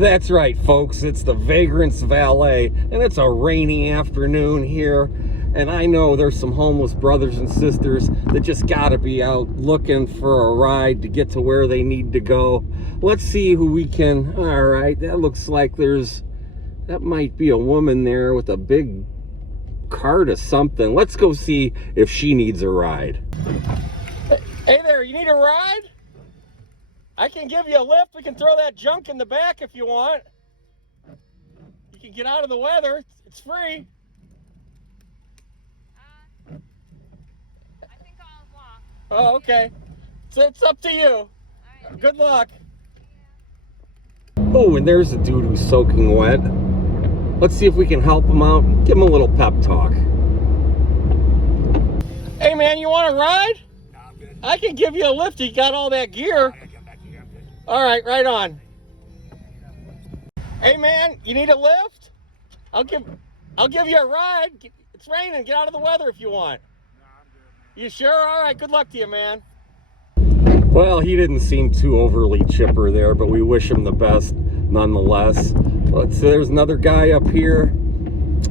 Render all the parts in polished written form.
That's right, folks. It's the Vagrant's Valet, and it's a rainy afternoon here. And I know there's some homeless brothers and sisters that just gotta be out looking for a ride to get to where they need to go. Let's see who we can. All right, that looks like that might be a woman there with a big cart or something. Let's go see if she needs a ride. Hey there, you need a ride? I can give you a lift. We can throw that junk in the back if you want. You can get out of the weather. It's free. I think I'll walk. Oh, okay. So it's up to you. Right. Good luck. Oh, and there's a dude who's soaking wet. Let's see if we can help him out. Give him a little pep talk. Hey, man, you want a ride? No, I'm good. I can give you a lift. You got all that gear. All right, right on. Hey, man, you need a lift? I'll give you a ride. It's raining. Get out of the weather if you want. No, I'm good, man. You sure? All right, good luck to you, man. Well, he didn't seem too overly chipper there, but we wish him the best nonetheless. There's another guy up here.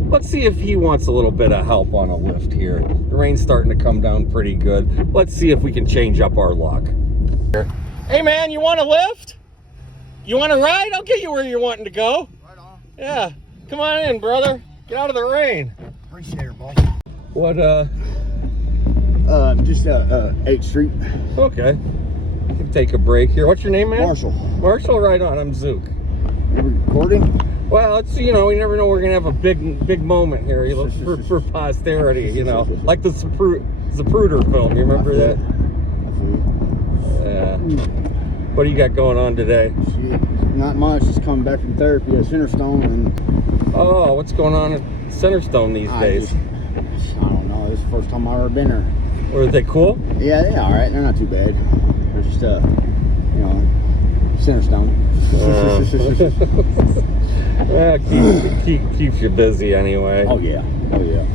Let's see if he wants a little bit of help on a lift here. The rain's starting to come down pretty good. Let's see if we can change up our luck. Hey, man, you want a lift? You want a ride? I'll get you where you're wanting to go. Right on. Yeah, come on in, brother. Get out of the rain. Appreciate it, boss. What, Just 8th Street. okay. You can take a break here. What's your name, man? Marshall. Marshall, right on. I'm Zook. You recording? Well, it's, you know, we never know we're going to have a big moment here, you know, for posterity, you know. Like the Zapruder film, you remember that? I feel you. Yeah. What do you got going on today? Shit, not much. Just coming back from therapy at Centerstone, and Oh, what's going on at Centerstone these days? I don't know. This is the first time I've ever been there. Were they cool? Yeah, they're all right. They're not too bad. They're just, you know, Centerstone. Well, keeps you busy anyway. Oh yeah. Oh yeah.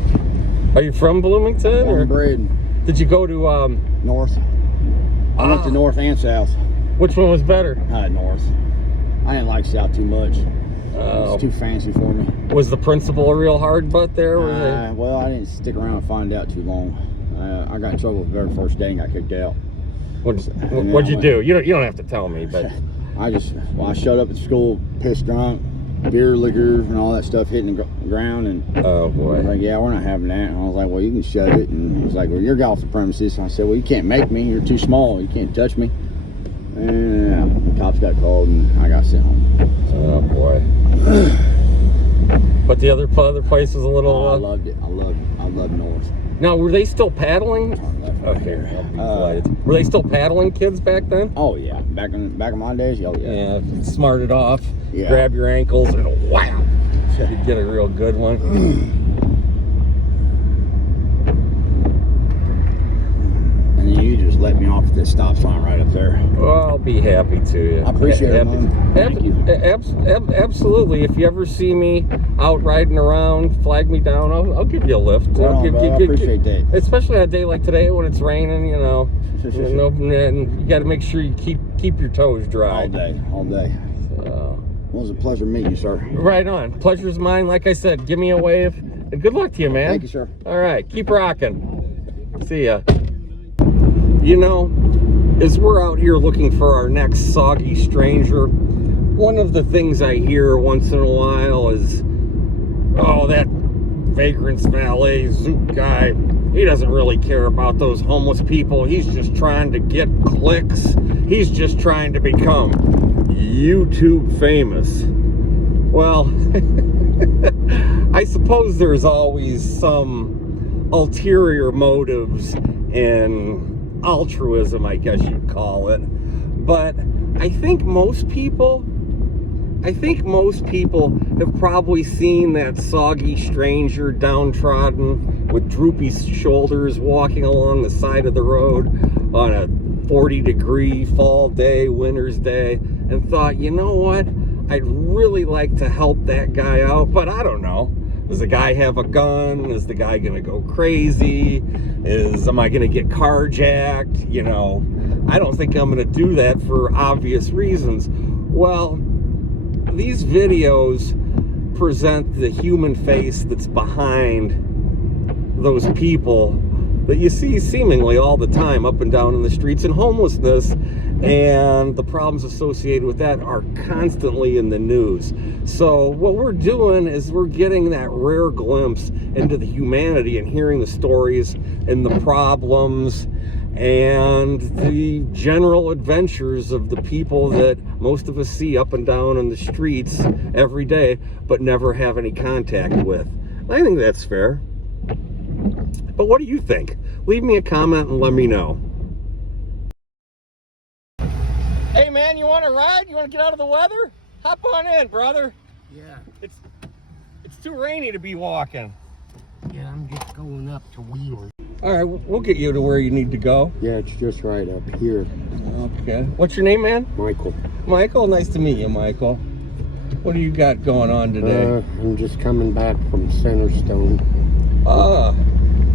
Are you from Bloomington? Born Or and bred did you go to, north. I went to north and south. which one was better? North. I didn't like south too much. Oh. It's too fancy for me. Was the principal a real hard butt there? Well, I didn't stick around and find out too long. I got in trouble the very first day and got kicked out. What'd you do? You don't have to tell me, but I showed up at school pissed drunk, beer, liquor, and all that stuff hitting the ground, and oh I boy. was like, yeah, we're not having that. And I was like, well, you can shut it. And he was like, well, you're off the premises. And I said, well, you can't make me. You're too small. You can't touch me. And the cops got called, and I got sent home. Oh boy. But the other place was a little. I loved it. I loved North. Now, were they still paddling? Okay. I'll be delighted. Were they still paddling kids back then? Oh yeah, back in my days, oh yeah. Yeah, smarted off. Yeah. Grab your ankles and wham! You'd get a real good one. And then you just let me off at this stop sign right up there. Well, I'll be happy to. I appreciate it, man. Thank you. Absolutely. If you ever see me out riding around, flag me down. I'll give you a lift. Right on, bro. I appreciate that. Especially on a day like today when it's raining, you know. And you got to make sure you keep your toes dry. All day. So, Well, it was a pleasure meeting you, sir. right on. Pleasure's mine. Like I said, give me a wave. And good luck to you, man. Thank you, sir. All right. Keep rocking. See ya. You know, as we're out here looking for our next soggy stranger, one of the things I hear once in a while is, oh, that Vagrant's Valet Zook guy, he doesn't really care about those homeless people. He's just trying to get clicks. He's just trying to become YouTube famous. Well, I suppose there's always some ulterior motives in altruism, I guess you'd call it. But I think most people have probably seen that soggy stranger downtrodden with droopy shoulders walking along the side of the road on a 40-degree fall day, winter's day, and thought, you know what? I'd really like to help that guy out, but I don't know. Does the guy have a gun? Is the guy gonna go crazy? Am I gonna get carjacked? You know, I don't think I'm gonna do that for obvious reasons. Well, these videos present the human face that's behind those people that you see seemingly all the time up and down in the streets, and homelessness and the problems associated with that are constantly in the news. So what we're doing is we're getting that rare glimpse into the humanity and hearing the stories and the problems and the general adventures of the people that most of us see up and down in the streets every day but never have any contact with. I think that's fair. But what do you think? Leave me a comment and let me know. Hey man, you want to ride? You want to get out of the weather? Hop on in, brother. Yeah. It's too rainy to be walking. Yeah, I'm just going up to Wheeler. All right, we'll get you to where you need to go. Yeah, it's just right up here. Okay. What's your name, man? Michael. Michael, nice to meet you, Michael. What do you got going on today? I'm just coming back from Centerstone. Ah.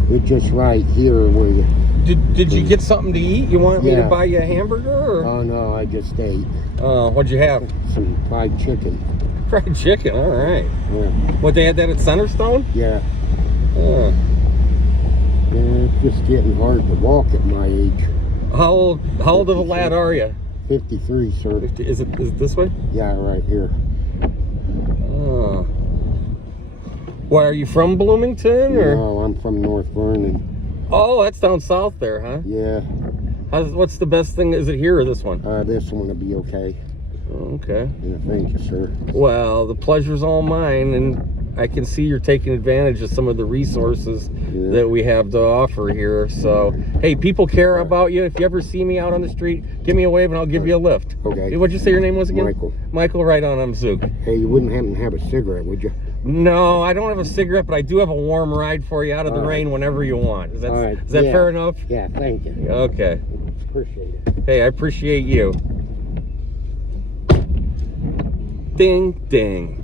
We're just right here where you... Did you get something to eat? You want me to buy you a hamburger? Or? Oh, no, I just ate. What'd you have? Some fried chicken. Fried chicken, all right. Yeah. What, they had that at Centerstone? Yeah. Oh. Yeah, it's just getting hard to walk at my age. How old of a lad are you? 53, sir. 50, is it this way? Yeah, right here. Oh. What, are you from Bloomington? Or? No, I'm from North Vernon. Oh, that's down south there, huh? Yeah. What's the best thing? Is it here or this one? This one will be okay. Okay. Yeah, thank you, sir. Well, the pleasure's all mine, and I can see you're taking advantage of some of the resources that we have to offer here. So, hey, people care about you. If you ever see me out on the street, give me a wave and I'll give you a lift. Okay. What'd you say your name was again? Michael. Michael, right on, I'm Zook. Hey, you wouldn't happen to have a cigarette, would you? No, I don't have a cigarette, but I do have a warm ride for you out of the rain whenever you want. Is that fair enough? Yeah, thank you. Okay. Appreciate it. Hey, I appreciate you. Ding, ding.